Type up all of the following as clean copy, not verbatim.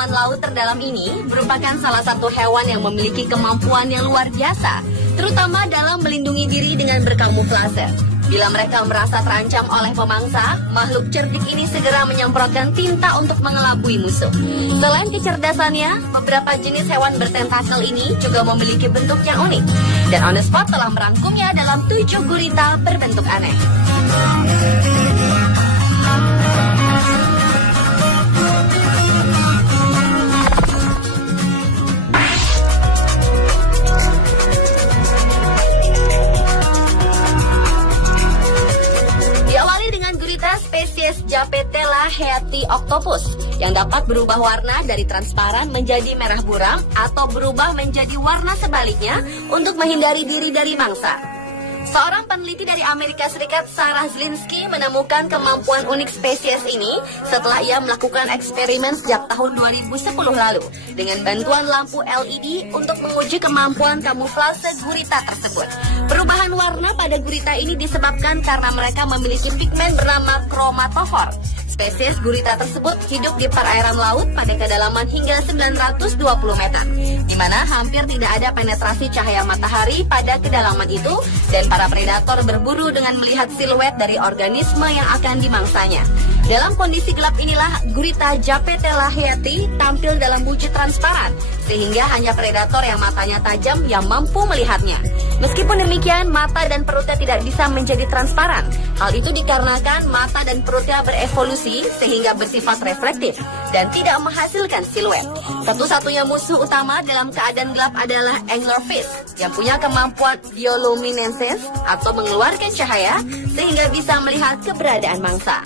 kedalaman laut terdalam ini merupakan salah satu hewan yang memiliki kemampuan yang luar biasa, terutama dalam melindungi diri dengan berkamuflase. Bila mereka merasa terancam oleh pemangsa, makhluk cerdik ini segera menyemprotkan tinta untuk mengelabui musuh. Selain kecerdasannya, beberapa jenis hewan bertentakel ini juga memiliki bentuk yang unik. Dan On The Spot telah merangkumnya dalam 7 gurita berbentuk aneh. Spesies Japetella heati octopus yang dapat berubah warna dari transparan menjadi merah buram atau berubah menjadi warna sebaliknya untuk menghindari diri dari mangsa. Seorang peneliti dari Amerika Serikat, Sarah Zielinski, menemukan kemampuan unik spesies ini setelah ia melakukan eksperimen sejak tahun 2010 lalu dengan bantuan lampu LED untuk menguji kemampuan kamuflase gurita tersebut. Perubahan warna pada gurita ini disebabkan karena mereka memiliki pigmen bernama kromatofor. Spesies gurita tersebut hidup di perairan laut pada kedalaman hingga 920 meter, di mana hampir tidak ada penetrasi cahaya matahari pada kedalaman itu, dan para predator berburu dengan melihat siluet dari organisme yang akan dimangsanya. Dalam kondisi gelap inilah gurita Japetella heati tampil dalam wujud transparan, sehingga hanya predator yang matanya tajam yang mampu melihatnya. Meskipun demikian, mata dan perutnya tidak bisa menjadi transparan. Hal itu dikarenakan mata dan perutnya berevolusi sehingga bersifat reflektif dan tidak menghasilkan siluet. Satu-satunya musuh utama dalam keadaan gelap adalah anglerfish yang punya kemampuan bioluminescence atau mengeluarkan cahaya sehingga bisa melihat keberadaan mangsa.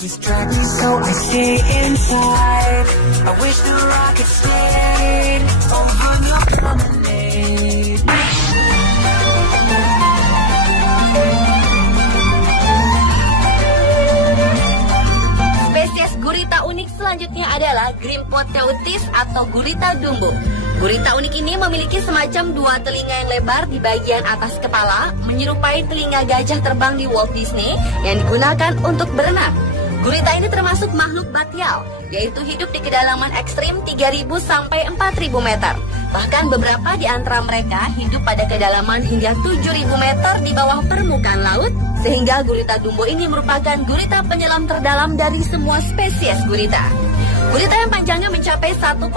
Spesies gurita unik selanjutnya adalah Grimpoteuthis atau gurita dumbo. Gurita unik ini memiliki semacam 2 telinga yang lebar di bagian atas kepala, menyerupai telinga gajah terbang di Walt Disney yang digunakan untuk berenang. Gurita ini termasuk makhluk batial, yaitu hidup di kedalaman ekstrim 3.000 sampai 4.000 meter. Bahkan beberapa di antara mereka hidup pada kedalaman hingga 7.000 meter di bawah permukaan laut, sehingga gurita dumbo ini merupakan gurita penyelam terdalam dari semua spesies gurita. Gurita yang panjangnya mencapai 1,8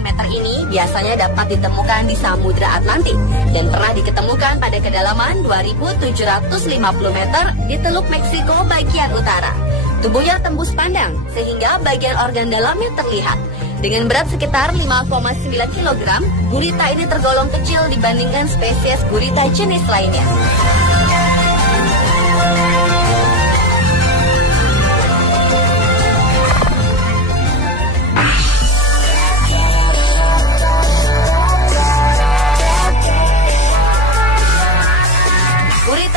meter ini biasanya dapat ditemukan di Samudra Atlantik dan pernah diketemukan pada kedalaman 2.750 meter di Teluk Meksiko bagian utara. Tubuhnya tembus pandang sehingga bagian organ dalamnya terlihat. Dengan berat sekitar 5,9 kg, gurita ini tergolong kecil dibandingkan spesies gurita jenis lainnya.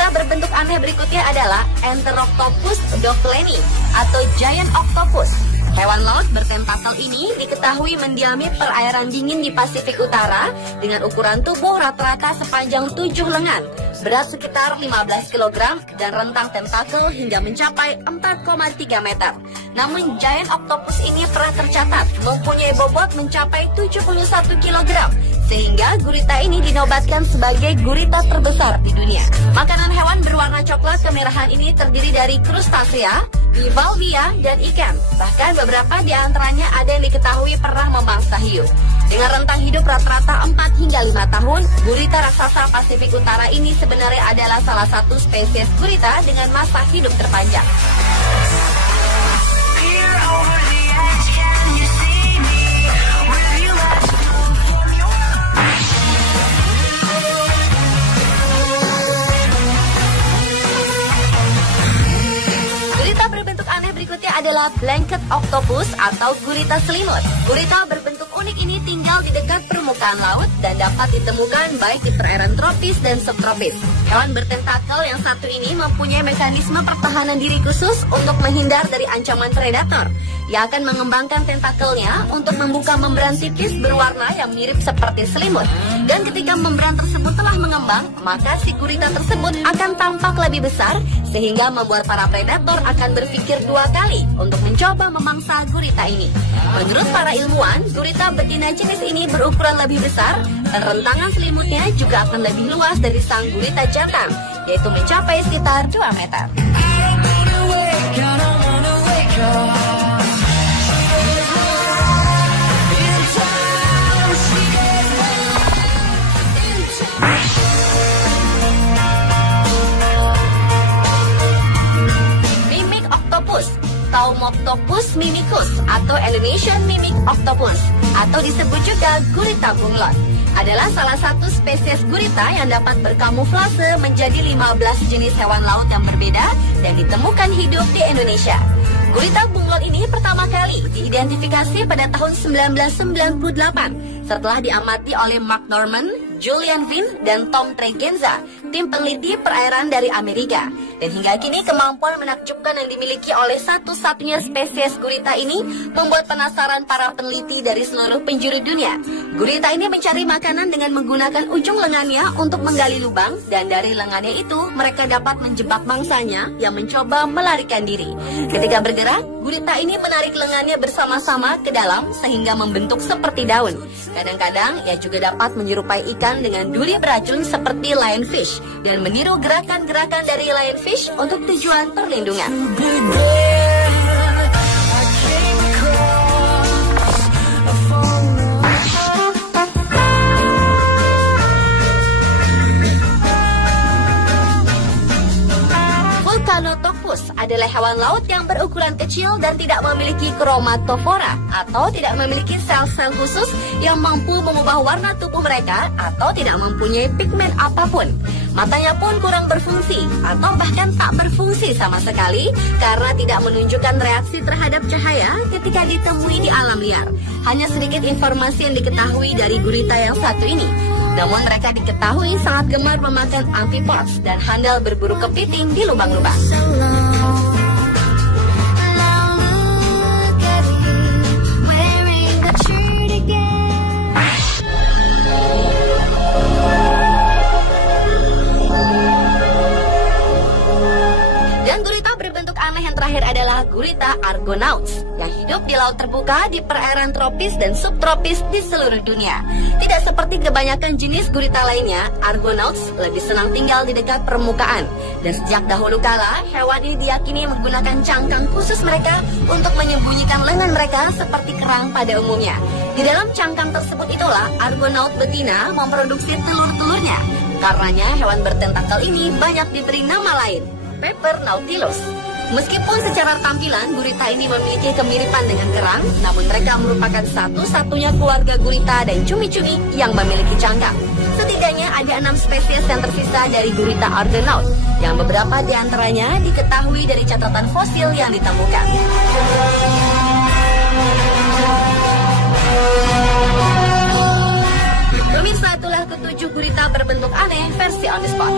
Berbentuk aneh berikutnya adalah Enteroctopus dovleni atau giant octopus. Hewan laut bertentakel ini diketahui mendiami perairan dingin di Pasifik Utara dengan ukuran tubuh rata-rata sepanjang 7 lengan, berat sekitar 15 kg dan rentang tentakel hingga mencapai 4,3 meter. Namun giant octopus ini pernah tercatat mempunyai bobot mencapai 71 kg. Sehingga gurita ini dinobatkan sebagai gurita terbesar di dunia. Makanan hewan berwarna coklat kemerahan ini terdiri dari krustasea, bivalvia, dan ikan. Bahkan beberapa di antaranya ada yang diketahui pernah memangsa hiu. Dengan rentang hidup rata-rata 4 hingga 5 tahun, gurita raksasa Pasifik Utara ini sebenarnya adalah salah satu spesies gurita dengan masa hidup terpanjang. Berikutnya adalah blanket octopus atau gurita selimut. Gurita berbentuk unik ini tinggal di dekat permukaan laut dan dapat ditemukan baik di perairan tropis dan subtropis. Hewan bertentakel yang satu ini mempunyai mekanisme pertahanan diri khusus untuk menghindar dari ancaman predator. Ia akan mengembangkan tentakelnya untuk membuka membran tipis berwarna yang mirip seperti selimut. Dan ketika membran tersebut telah mengembang, maka si gurita tersebut akan tampak lebih besar sehingga membuat para predator akan berpikir 2 kali untuk mencoba memangsa gurita ini. Menurut para ilmuwan, gurita betina jenis ini berukuran lebih besar dan rentangan selimutnya juga akan lebih luas dari sang gurita jantan, yaitu mencapai sekitar 2 meter. Thaumoktopus mimicus atau Indonesian mimic octopus atau disebut juga gurita bunglon adalah salah satu spesies gurita yang dapat berkamuflase menjadi 15 jenis hewan laut yang berbeda dan ditemukan hidup di Indonesia. Gurita bunglon ini pertama kali diidentifikasi pada tahun 1998 setelah diamati oleh Mark Norman, Julian Vinn, dan Tom Tregenza, tim peneliti perairan dari Amerika. Dan hingga kini kemampuan menakjubkan yang dimiliki oleh satu-satunya spesies gurita ini membuat penasaran para peneliti dari seluruh penjuru dunia. Gurita ini mencari makanan dengan menggunakan ujung lengannya untuk menggali lubang, dan dari lengannya itu mereka dapat menjebak mangsanya yang mencoba melarikan diri. Ketika bergerak, gurita ini menarik lengannya bersama-sama ke dalam sehingga membentuk seperti daun. Kadang-kadang ia juga dapat menyerupai ikan dengan duri beracun seperti lionfish dan meniru gerakan-gerakan dari lionfish untuk tujuan perlindungan. Vulcanotopus adalah hewan laut yang berukuran kecil dan tidak memiliki kromatofora atau tidak memiliki sel-sel khusus yang mampu mengubah warna tubuh mereka atau tidak mempunyai pigmen apapun. Matanya pun kurang berfungsi atau bahkan tak berfungsi sama sekali karena tidak menunjukkan reaksi terhadap cahaya ketika ditemui di alam liar. Hanya sedikit informasi yang diketahui dari gurita yang satu ini. Namun mereka diketahui sangat gemar memakan amphipods dan handal berburu kepiting di lubang-lubang. Terakhir adalah gurita argonauts yang hidup di laut terbuka di perairan tropis dan subtropis di seluruh dunia. Tidak seperti kebanyakan jenis gurita lainnya, argonauts lebih senang tinggal di dekat permukaan. Dan sejak dahulu kala, hewan ini diyakini menggunakan cangkang khusus mereka untuk menyembunyikan lengan mereka seperti kerang pada umumnya. Di dalam cangkang tersebut itulah argonaut betina memproduksi telur-telurnya. Karenanya hewan bertentakel ini banyak diberi nama lain, Pepper nautilus. Meskipun secara tampilan gurita ini memiliki kemiripan dengan kerang, namun mereka merupakan satu-satunya keluarga gurita dan cumi-cumi yang memiliki cangkang. Setidaknya ada 6 spesies yang tersisa dari gurita argonaut, yang beberapa diantaranya diketahui dari catatan fosil yang ditemukan. Pemirsa, itulah ke-7 gurita berbentuk aneh versi on the spot.